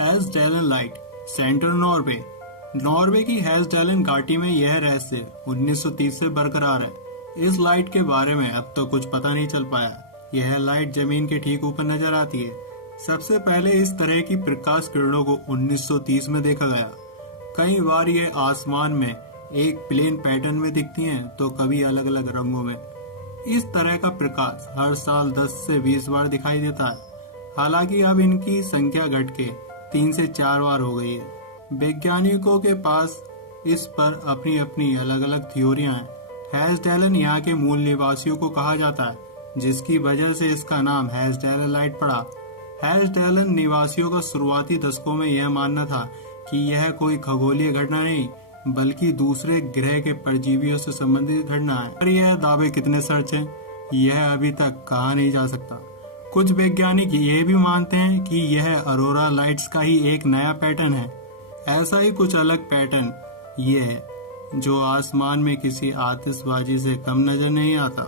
हेल्सडेलन light, central Norway. Norway की हेल्सडेलन घाटी में यह रहस्य 1930 से बरकरार है। इस लाइट के बारे में अब तक कुछ पता नहीं चल पाया। यह लाइट जमीन के ठीक ऊपर नजर आती है। सबसे पहले इस तरह की प्रकाश किरणों को 1930 में देखा गया। कई बार यह आसमान में एक प्लेन पैटर्न में दिखती हैं, तो कभी अलग अलग रंगों में। इस तरह का प्रकाश हर साल 10 से 20 बार दिखाई देता है। हालांकि अब इनकी संख्या घट के 3 से 4 बार हो गई है। वैज्ञानिकों के पास इस पर अपनी अपनी अलग अलग थ्योरियां हैं। हेल्सडेलन यहाँ के मूल निवासियों को कहा जाता है, जिसकी वजह से इसका नाम हेल्सडेलन लाइट पड़ा। हेल्सडेलन निवासियों का शुरुआती दशकों में यह मानना था कि यह कोई खगोलीय घटना नहीं, बल्कि दूसरे ग्रह के परजीवियों से संबंधित घटना है। पर यह दावे कितने सच हैं, यह अभी तक कहा नहीं जा सकता। कुछ वैज्ञानिक ये भी मानते हैं कि यह अरोरा लाइट्स का ही एक नया पैटर्न है। ऐसा ही कुछ अलग पैटर्न ये है, जो आसमान में किसी आतिशबाजी से कम नजर नहीं आता,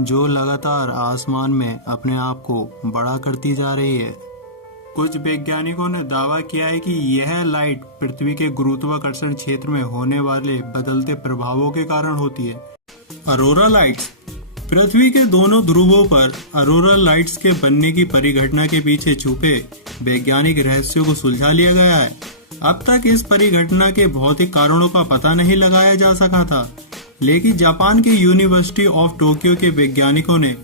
जो लगातार आसमान में अपने आप को बड़ा करती जा रही है। कुछ वैज्ञानिकों ने दावा किया है कि यह लाइट पृथ्वी के गुरुत्वाकर्षण क्षेत्र में होने वाले बदलते प्रभावों के कारण होती है। अरोरा लाइट्स। पृथ्वी के दोनों ध्रुवों पर अरोरा लाइट्स के बनने की परिघटना के पीछे छुपे वैज्ञानिक रहस्यों को सुलझा लिया गया है। अब तक इस परिघटना के भौतिक कारणों का पता नहीं लगाया जा सका था, लेकिन जापान के यूनिवर्सिटी ऑफ टोक्यो के वैज्ञानिकों ने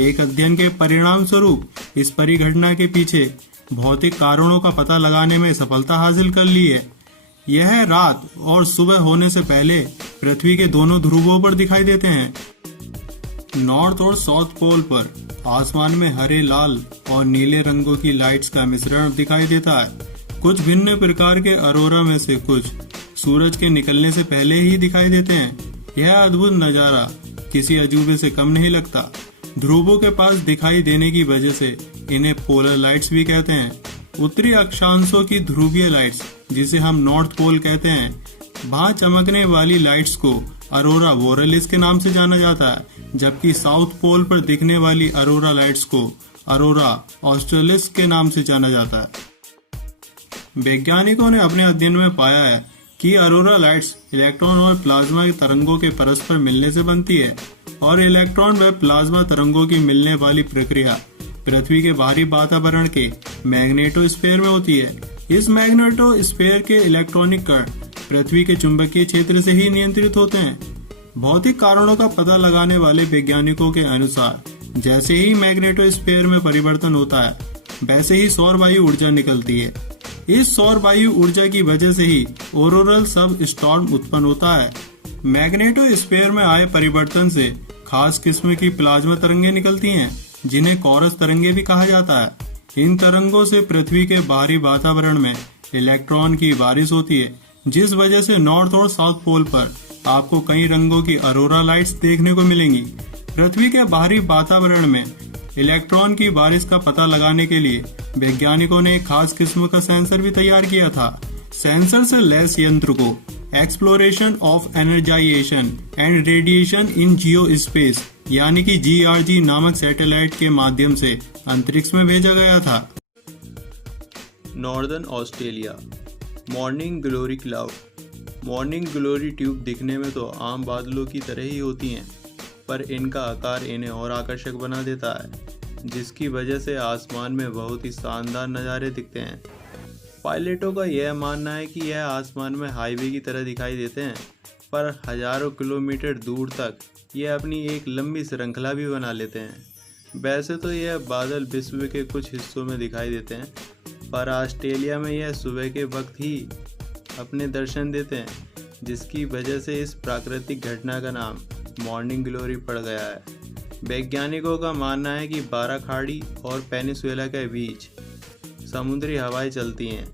एक अध्ययन के परिणाम स्वरूप इस परिघटना के पीछे भौतिक कारणों का पता लगाने में सफलता हासिल कर ली है। यह रात और सुबह होने से पहले पृथ्वी के दोनों ध्रुवों पर दिखाई देते हैं। नॉर्थ और साउथ पोल पर आसमान में हरे, लाल और नीले रंगों की लाइट्स का मिश्रण दिखाई देता है। कुछ भिन्न प्रकार के अरोरा में से कुछ सूरज के निकलने से पहले ही दिखाई देते हैं। यह अद्भुत नजारा किसी अजूबे से कम नहीं लगता। ध्रुवों के पास दिखाई देने की वजह से इन्हें पोलर लाइट्स भी कहते हैं। उत्तरी अक्षांशों की ध्रुवीय लाइट्स, जिसे हम नॉर्थ पोल कहते हैं, वहां चमकने वाली लाइट्स को अरोरा बोरेलिस के नाम से जाना जाता है, जबकि साउथ पोल पर दिखने वाली अरोरा लाइट्स को अरोरा ऑस्ट्रेलिस के नाम से जाना जाता है। वैज्ञानिकों ने अपने अध्ययन में पाया है कि अरोरा लाइट्स इलेक्ट्रॉन और प्लाज्मा के तरंगों के परस्पर मिलने से बनती है, और इलेक्ट्रॉन व प्लाज्मा तरंगों की मिलने वाली प्रक्रिया पृथ्वी के बाहरी वातावरण के मैग्नेटोस्फीयर में होती है। इस मैग्नेटोस्फीयर के इलेक्ट्रॉनिक कण पृथ्वी के चुंबकीय क्षेत्र से ही नियंत्रित होते हैं। भौतिक कारणों का पता लगाने वाले वैज्ञानिकों के अनुसार जैसे ही मैग्नेटोस्फीयर में परिवर्तन होता है, वैसे ही सौर वायु ऊर्जा निकलती है। इस सौर वायु ऊर्जा की वजह से ही ऑरोरल सब स्टॉर्म उत्पन्न होता है। मैग्नेटोस्फीयर में आए परिवर्तन से खास किस्म की प्लाज्मा तरंगे निकलती हैं, जिन्हें कोरस तरंगे भी कहा जाता है। इन तरंगों से पृथ्वी के बाहरी वातावरण में इलेक्ट्रॉन की बारिश होती है, जिस वजह से नॉर्थ और साउथ पोल पर आपको कई रंगों की अरोरा लाइट्स देखने को मिलेंगी। पृथ्वी के बाहरी वातावरण में इलेक्ट्रॉन की बारिश का पता लगाने के लिए वैज्ञानिकों ने एक खास किस्म का सेंसर भी तैयार किया था। सेंसर से लैस यंत्र को exploration of energisation and radiation in geospace यानी कि GRG नामक सैटेलाइट के माध्यम से अंतरिक्ष में भेजा गया था। Northern Australia. Morning glory cloud. Morning glory tube दिखने में तो आम बादलों की तरह ही होती हैं, पर इनका आकार इन्हें और आकर्षक बना देता है, जिसकी वजह से आसमान में बहुत ही शानदार नज़ारे दिखते हैं। पायलटों का यह मानना है कि यह आसमान में हाईवे की तरह दिखाई देते हैं, पर हजारों किलोमीटर दूर तक ये अपनी एक लंबी श्रृंखला भी बना लेते हैं। वैसे तो यह बादल विश्व के कुछ हिस्सों में दिखाई देते हैं, पर ऑस्ट्रेलिया में यह सुबह के वक्त ही अपने दर्शन देते हैं, जिसकी वजह से इस प्राकृतिक घटना का नाम मॉर्निंग ग्लोरी पड़ गया है। वैज्ञानिकों का मानना है कि बारह खाड़ी और पेनिसुला के बीच समुद्री हवाएं चलती हैं।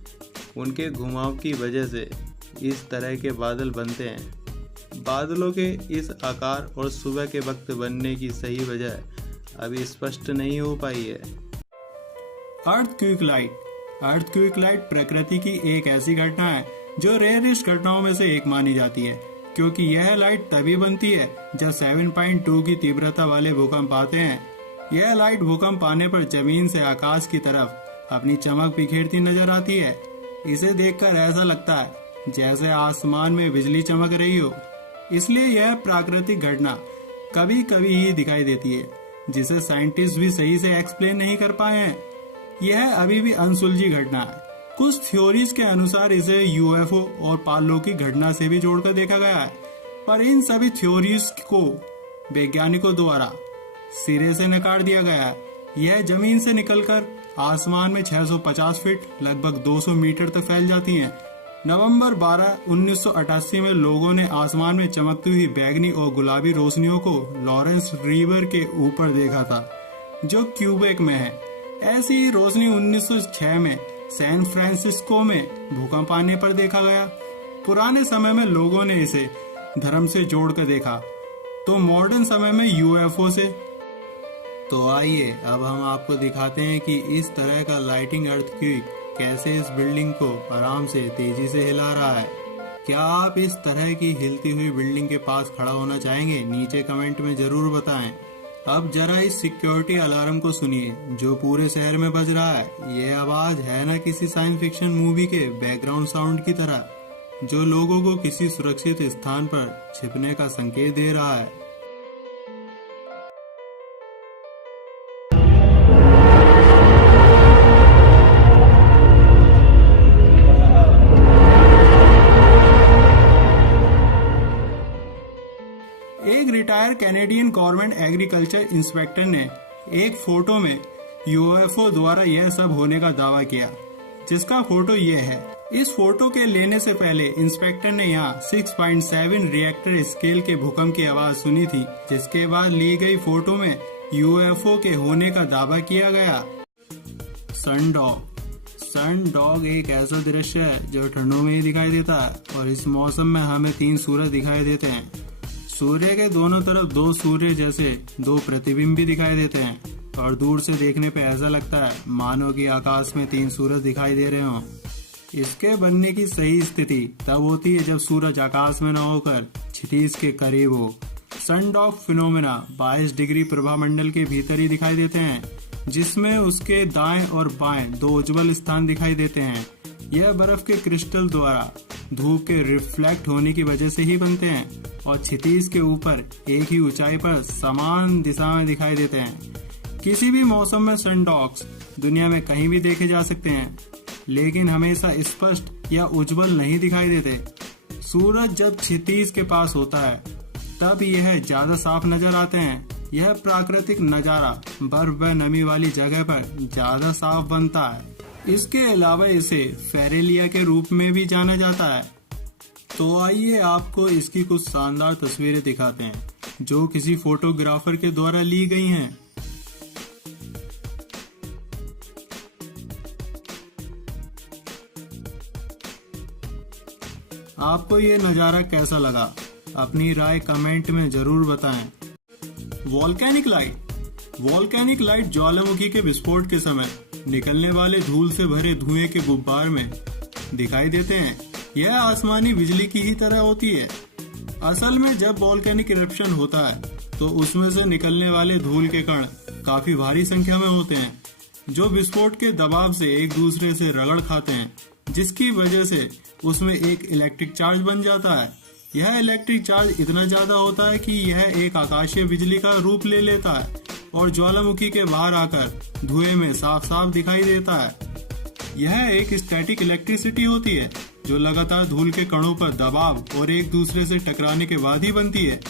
उनके घुमाव की वजह से इस तरह के बादल बनते हैं। बादलों के इस आकार और सुबह के वक्त बनने की सही वजह अभी स्पष्ट नहीं हो पाई है। Earthquake light. अर्थक्वेक लाइट प्रकृति की एक ऐसी घटना है जो रेयरेस्ट घटनाओं में से एक मानी जाती है, क्योंकि यह लाइट तभी बनती है जब 7.2 की तीव्रता वाले भूकंप आते हैं। यह लाइट भूकंप आने पर जमीन से आकाश की तरफ अपनी चमक बिखेरती नजर आती है। इसे देखकर ऐसा लगता है जैसे आसमान में बिजली चमक रही हो। इसलिए यह प्राकृतिक घटना कभी कभी ही दिखाई देती है, जिसे साइंटिस्ट भी सही से एक्सप्लेन नहीं कर पाए हैं। यह अभी भी अनसुलझी घटना है। कुछ थ्योरीज के अनुसार इसे यूएफओ और पारलौकिक घटना से भी जोड़कर देखा गया है, पर इन सभी थ्योरीज को वैज्ञानिकों द्वारा सिरे से नकार दिया गया है। यह जमीन से निकलकर आसमान में 650 फीट लगभग 200 मीटर तक फैल जाती हैं। नवंबर 12, 1988 में लोगों ने आसमान में चमकती हुई बैगनी और गुलाबी रोशनियों को लॉरेंस रिवर के ऊपर देखा था, जो क्यूबेक में है। ऐसी ही रोशनी 1906 में सैन फ्रांसिस्को में भूकंप आने पर देखा गया। पुराने समय में लोगों ने इसे धर्म से जोड़कर देखा, तो मॉडर्न समय में यूएफओ से। तो आइए अब हम आपको दिखाते हैं कि इस तरह का लाइटिंग अर्थक्वेक कैसे इस बिल्डिंग को आराम से तेजी से हिला रहा है। क्या आप इस तरह की हिलती हुई बिल्डिंग के पास खड़ा होना चाहेंगे? नीचे कमेंट में जरूर बताएं। अब जरा इस सिक्योरिटी अलार्म को सुनिए जो पूरे शहर में बज रहा है। ये आवाज है ना किसी साइंस फिक्शन मूवी के बैकग्राउंड साउंड की तरह, जो लोगों को किसी सुरक्षित स्थान पर छिपने का संकेत दे रहा है। एक retired Canadian government agriculture inspector ने एक फोटो में यूएफओ द्वारा यह सब होने का दावा किया, जिसका फोटो यह है। इस फोटो के लेने से पहले इंस्पेक्टर ने यहाँ 6.7 रिएक्टर स्केल के भूकंप की आवाज सुनी थी, जिसके बाद ली गई फोटो में यूएफओ के होने का दावा किया गया। सन डॉग एक ऐसा दृश्य है जो ठंडों में ही दिखाई देता है, और इस मौसम में हमें 3 सूरज दिखाई देते हैं। सूर्य के दोनों तरफ 2 सूर्य जैसे 2 प्रतिबिंब भी दिखाई देते हैं, और दूर से देखने पे ऐसा लगता है मानो कि आकाश में 3 सूरज दिखाई दे रहे हों। इसके बनने की सही स्थिति तब होती है जब सूरज आकाश में न होकर क्षितिज के करीब हो। सनडॉग फिनोमेना 22 डिग्री प्रभामंडल के भीतर ही दिखाई देते हैं, जिसमें उसके दाएं और बाएं 2 उज्ज्वल स्थान दिखाई देते हैं। यह बर्फ के क्रिस्टल द्वारा धूप के रिफ्लेक्ट होने की वजह से ही बनते हैं, और क्षितिज के ऊपर एक ही ऊंचाई पर समान दिशा में दिखाई देते हैं। किसी भी मौसम में सनडॉग्स दुनिया में कहीं भी देखे जा सकते हैं, लेकिन हमेशा स्पष्ट या उज्जवल नहीं दिखाई देते। सूरज जब क्षितिज के पास होता है तब यह ज्यादा साफ नजर आते हैं। यह प्राकृतिक नजारा बर्फ व नमी वाली जगह पर ज्यादा साफ बनता है। इसके अलावा इसे फेरेलिया के रूप में भी जाना जाता है। तो आइए आपको इसकी कुछ शानदार तस्वीरें दिखाते हैं जो किसी फोटोग्राफर के द्वारा ली गई हैं। आपको ये नज़ारा कैसा लगा? अपनी राय कमेंट में जरूर बताएं। वॉल्केनिक लाइट ज्वालामुखी के विस्फोट के समय निकलने वाले धूल से भरे धुएं के गुब्बार में दिखाई देते हैं। यह आसमानी बिजली की ही तरह होती है। असल में जब वॉल्केनिक इरप्शन होता है तो उसमें से निकलने वाले धूल के कण काफी भारी संख्या में होते हैं, जो विस्फोट के दबाव से एक दूसरे से रगड़ खाते हैं, जिसकी वजह से उसमें एक इलेक्ट्रिक चार्ज बन जाता है। यह इलेक्ट्रिक चार्ज इतना ज्यादा होता है कि यह एक आकाशीय बिजली का रूप ले लेता है और ज्वालामुखी के बाहर आकर धुएं में साफ साफ दिखाई देता है। यह एक स्टैटिक इलेक्ट्रिसिटी होती है जो लगातार धूल के कणों पर दबाव और एक दूसरे से टकराने के बाद ही बनती है।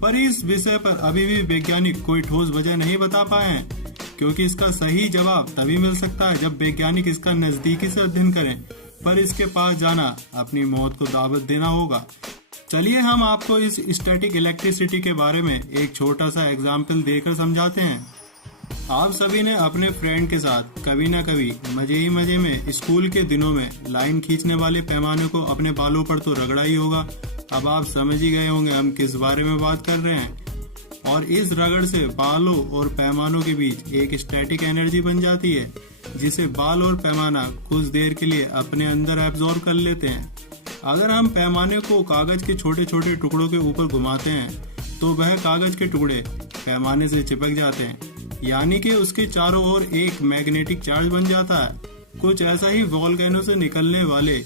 पर इस विषय पर अभी भी वैज्ञानिक कोई ठोस वजह नहीं बता पाए हैं, क्योंकि इसका सही जवाब तभी मिल सकता है जब वैज्ञानिक इसका नजदीकी से अध्ययन करें। पर इसके पास जाना अपनी मौत को दावत देना होगा। चलिए हम आपको इस स्टैटिक इलेक्ट्रिसिटी के बारे में एक छोटा सा एग्जाम्पल देकर समझाते हैं। आप सभी ने अपने फ्रेंड के साथ कभी ना कभी मजे ही मजे में स्कूल के दिनों में लाइन खींचने वाले पैमाने को अपने बालों पर तो रगड़ा ही होगा। अब आप समझ ही गए होंगे हम किस बारे में बात कर रहे हैं। और इस रगड़ से बालों और पैमानों के बीच एक स्टैटिक एनर्जी बन जाती है, जिसे बाल और पैमाना कुछ देर के लिए अपने अंदर एब्जॉर्ब कर लेते हैं। अगर हम पैमाने को कागज के छोटे छोटे टुकड़ों के ऊपर घुमाते हैं तो वह कागज के टुकड़े पैमाने से चिपक जाते हैं। यानी कि उसके चारों ओर एक मैग्नेटिक चार्ज बन जाता है। कुछ ऐसा ही वोल्केनो से निकलने वाले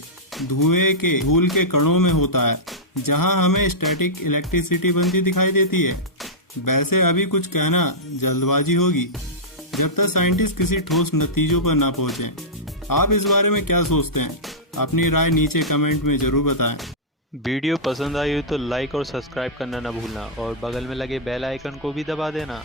धुएं के धूल के कणों में होता है, जहां हमें स्टैटिक इलेक्ट्रिसिटी बनती दिखाई देती है। वैसे अभी कुछ कहना जल्दबाजी होगी जब तक साइंटिस्ट किसी ठोस नतीजों पर ना पहुंचे। आप इस बारे में क्या सोचते हैं? अपनी राय नीचे कमेंट में जरूर बताएं। वीडियो पसंद आई हो तो लाइक और सब्सक्राइब करना ना भूलना और बगल में लगे बेल आइकन को भी दबा देना।